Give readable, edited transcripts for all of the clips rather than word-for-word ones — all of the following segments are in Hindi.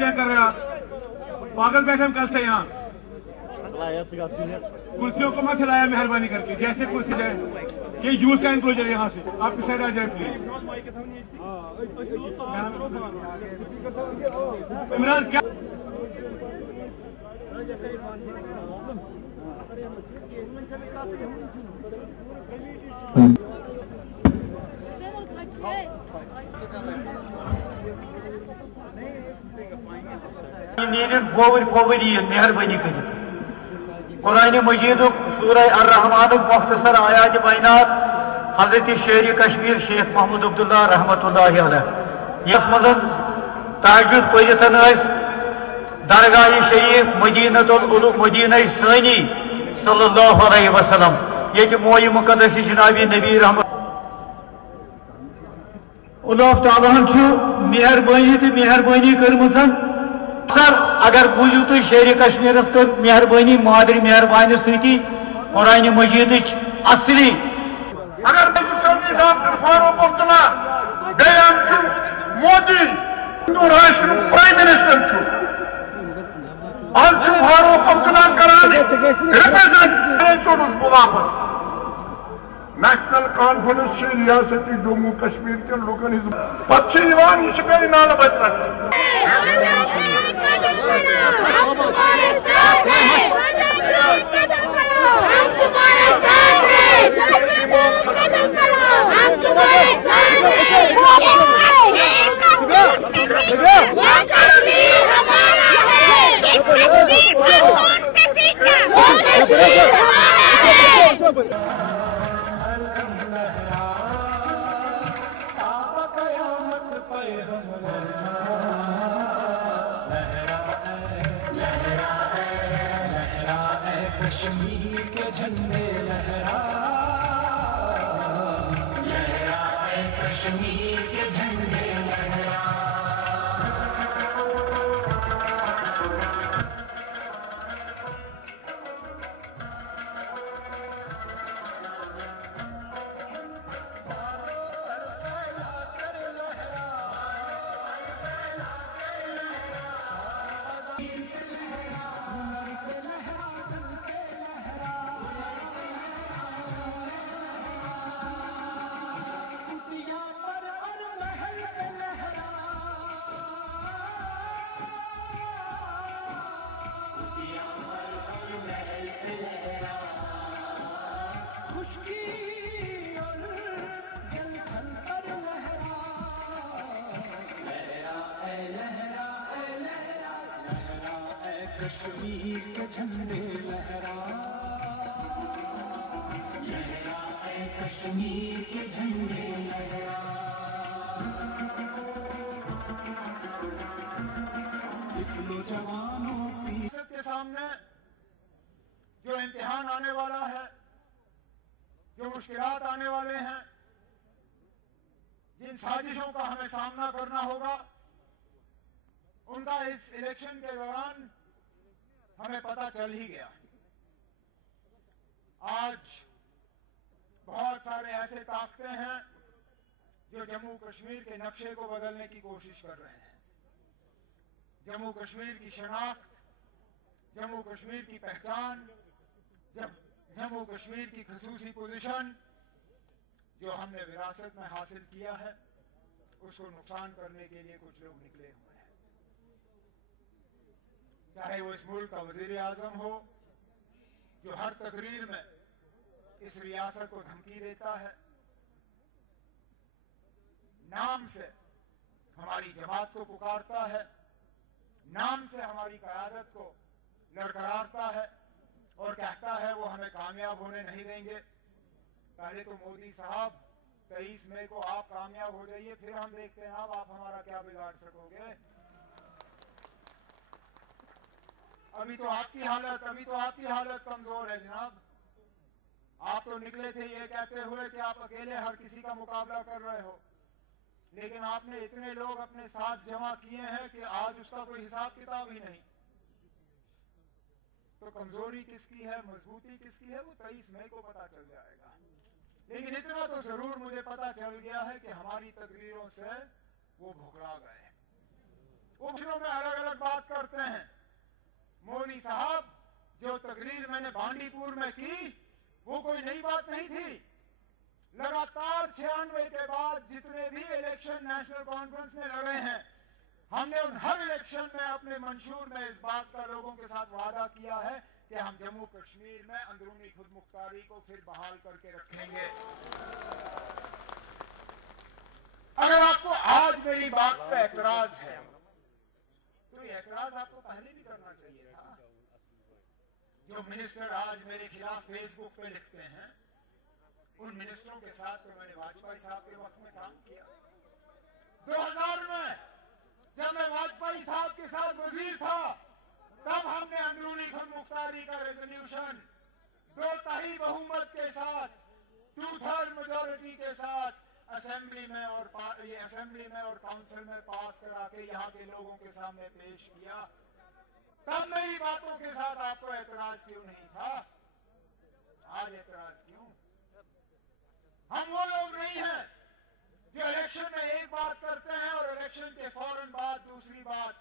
कुर्सियां कर रहे हो आप? पागल बैठे हम कल से यहाँ। कुर्सियों को मत हिलाया मेहरबानी करके, जैसे कुर्सी जाए। ये यूथ का इंक्लोजर यहाँ से, आप इस साइड आ जाए प्लीज। इमरान क्या मेहरबानी कर कुरान मजीद सूरह अर्रहमान मुख्तसर आयात बैनात हजरत शेर कश्मीर शेख महमूद अब्दुल्ला रहमतुल्लाह अलैह यस मज तहज्जुद पढ़ितन दरगाह शरीफ मदीना सानी सल्लल्लाहु अलैहि वसल्लम ये मोय मुकद्दस जनाबी नबी रहमत अल्लाह ताला मेहरबानी तो मेहरबानी कर्मसन सर अगर बूझू तुम शेर कश्मीर कर मेहरबानी मादरी मेहरबानी सती कुरान मजीद असली अगर डॉक्टर फारूक अब्दुल्ला दयान मोदी प्राइम मिनिस्टर फारूक अब्दुल्ला करान रिप्रेजेंट नेशनल कॉन्फ्रेंस रियासती जम्मू कश्मीर के लोगन पे नाल बच कश्मीर के झंडे लहराए कश्मीर के झंडे कश्मीर के झंडे लहराए कश्मीर के झंडे जवानों के सामने जो इम्तिहान आने वाला है, जो मुश्किलात आने वाले हैं, जिन साजिशों का हमें सामना करना होगा, उनका इस इलेक्शन के दौरान हमें पता चल ही गया। आज बहुत सारे ऐसे ताकतें हैं जो जम्मू कश्मीर के नक्शे को बदलने की कोशिश कर रहे हैं। जम्मू कश्मीर की शनाख्त, जम्मू कश्मीर की पहचान, जम्मू कश्मीर की खसूसी पोजीशन जो हमने विरासत में हासिल किया है, उसको नुकसान करने के लिए कुछ लोग निकले हुए हैं। चाहे वो इस मुल्क का वजीर आजम हो जो हर तकरीर में इस रियासत को धमकी देता है, नाम से हमारी जमात को पुकारता है, नाम से हमारी क़यादत को लड़खड़ाता है और कहता है वो हमें कामयाब होने नहीं देंगे। पहले तो मोदी साहब 23 मई को आप कामयाब हो जाइए, फिर हम देखते हैं आप हमारा क्या बिगाड़ सकोगे। अभी तो आपकी हालत कमजोर है जनाब। आप तो निकले थे ये कहते हुए कि आप अकेले हर किसी का मुकाबला कर रहे हो, लेकिन आपने इतने लोग अपने साथ जमा किए हैं कि आज उसका कोई हिसाब किताब ही नहीं। तो कमजोरी किसकी है, मजबूती किसकी है, वो 23 मई को पता चल जाएगा। लेकिन इतना तो जरूर मुझे पता चल गया है कि हमारी तकरीरों से वो भुगड़ा गए उपनों में अलग अलग बात करते हैं। मोदी साहब, जो तकरीर मैंने बांडीपुर में की वो कोई नई बात नहीं थी। लगातार 96 के बाद जितने भी इलेक्शन नेशनल कॉन्फ्रेंस में लड़े हैं, हमने उन हर इलेक्शन में अपने मंशूर में इस बात का लोगों के साथ वादा किया है कि हम जम्मू कश्मीर में अंदरूनी खुद मुख्तारी को फिर बहाल करके रखेंगे। अगर आपको आज मेरी बात पर एतराज है तो ये एतराज आपको पहले भी करना चाहिए था। जो मिनिस्टर आज मेरे खिलाफ फेसबुक पे लिखते हैं, उन मिनिस्टरों के साथ तो मैंने वाजपेयी साहब के वक्त में काम किया। 2000 में जब मैं वाजपेयी साहब के साथ वजीर था, तब हमने अंदरूनी खुद मुख्तारी का रेजोल्यूशन 2/3 बहुमत के साथ, 2/3 मेजोरिटी के साथ असेंबली में और काउंसिल में पास करा के यहाँ के लोगों के सामने पेश किया। तब मेरी बातों के साथ आपको एतराज क्यों नहीं था? आज एतराज क्यों? हम वो लोग नहीं हैं जो इलेक्शन में एक बात करते हैं और इलेक्शन के फौरन बाद दूसरी बात।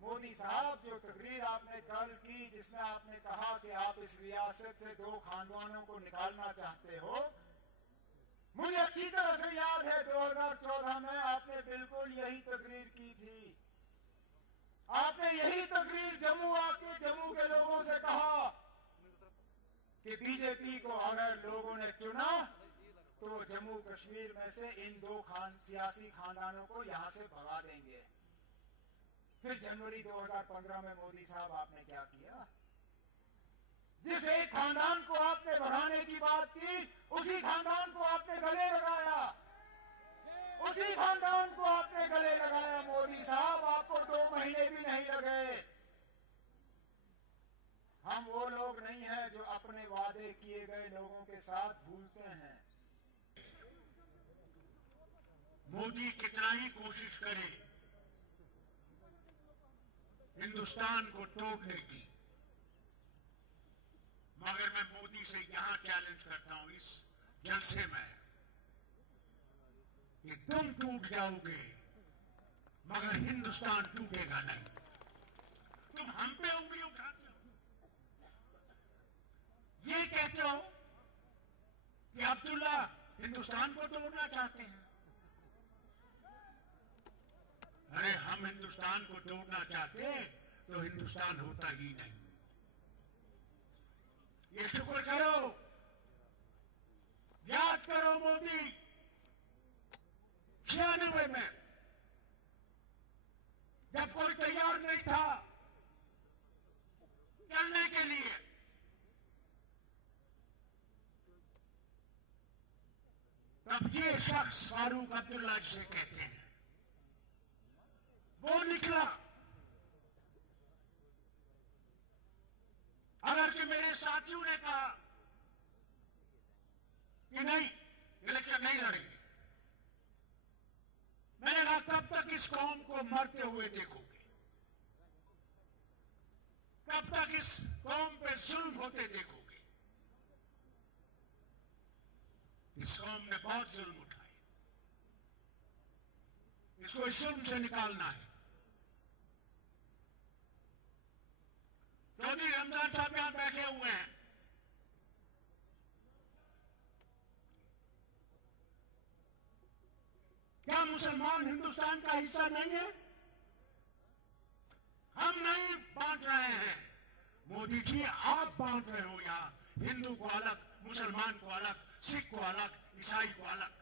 मोदी साहब, जो तकरीर आपने कल की जिसमें आपने कहा कि आप इस रियासत से 2 खानदानों को निकालना चाहते हो, मुझे अच्छी तरह से याद है 2014 में आपने बिल्कुल यही तकरीर की थी। आपने यही तकरीर जम्मू आके जम्मू के लोगों से कहा कि बीजेपी को अगर लोगों ने चुना तो जम्मू कश्मीर में से इन 2 सियासी खानदानों को यहां से भगा देंगे। फिर जनवरी 2015 में मोदी साहब आपने क्या किया? जिस एक खानदान को आपने बढ़ाने की बात की, उसी खानदान को आपने गले लगाया। उसी खानदान को आपने गले लगाया। मोदी साहब, आपको 2 महीने भी नहीं लगे। हम वो लोग नहीं हैं जो अपने वादे किए गए लोगों के साथ भूलते हैं। मोदी कितना ही कोशिश करे हिंदुस्तान को तोड़ने की, मगर मैं मोदी से यहां चैलेंज करता हूं इस जलसे में कि तुम टूट जाओगे मगर हिंदुस्तान टूटेगा नहीं। तुम हम पे उंगली उठाते हो, ये कहते हो कि अब्दुल्ला हिंदुस्तान को तोड़ना चाहते हैं। अरे हम हिंदुस्तान को तोड़ना चाहते तो हिंदुस्तान होता ही नहीं। ये शुक्र करो, याद करो मोदी 96 में जब कोई तैयार नहीं था चलने के लिए, तब ये शख्स फारूक अब्दुल्ला जिसे कहते हैं वो निकला। अगर कि मेरे साथियों ने कहा कि नहीं इलेक्शन नहीं लड़ेंगे, मैंने कहा कब तक इस कौम को मरते हुए देखोगे? कब तक इस कौम पे जुल्म होते देखोगे? इस कौम ने बहुत जुल्म उठाए, इसको इस जुल्म से निकालना है। चौधरी रमजान साहब यहां बैठे हुए हैं। क्या मुसलमान हिंदुस्तान का हिस्सा नहीं है? हम नहीं बांट रहे हैं मोदी जी, आप बांट रहे हो। यहां हिंदू को अलग, मुसलमान को अलग, सिख को अलग, ईसाई को अलग।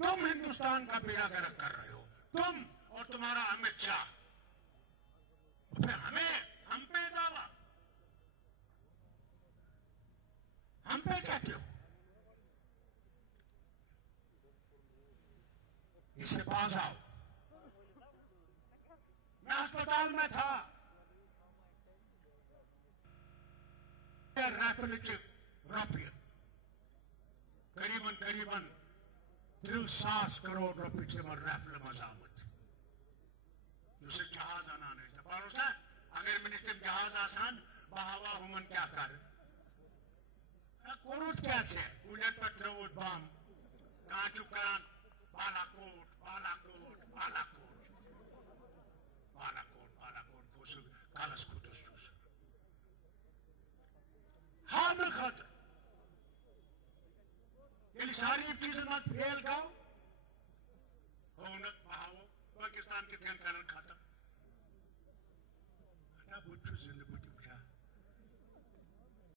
तुम हिंदुस्तान का बेड़ा गर्क कर रहे हो, तुम और तुम्हारा अमित शाह। फिर हम पे दावा, हम पे कहते हो। इससे पास आओ। मैं अस्पताल में था, रुपये करीबन 3 करोड़ रुपये रैफल मजामत उसे जहाज आना नहीं था। पर उसने अगर मिनिस्टर जहाज आसान बहावा हुमन क्या कर कोरुट क्या है उलट पत्थर बम कहाँ चुप करा बालाकोट बालाकोट बालाकोट बालाकोट बालाकोट कुछ कालस कुछ चूस हम खातर ये सारी चीजें मत फेल गाओ होनक बहाओ पाकिस्तान के ध्यान कारण खाता बुच्चू जिंदगी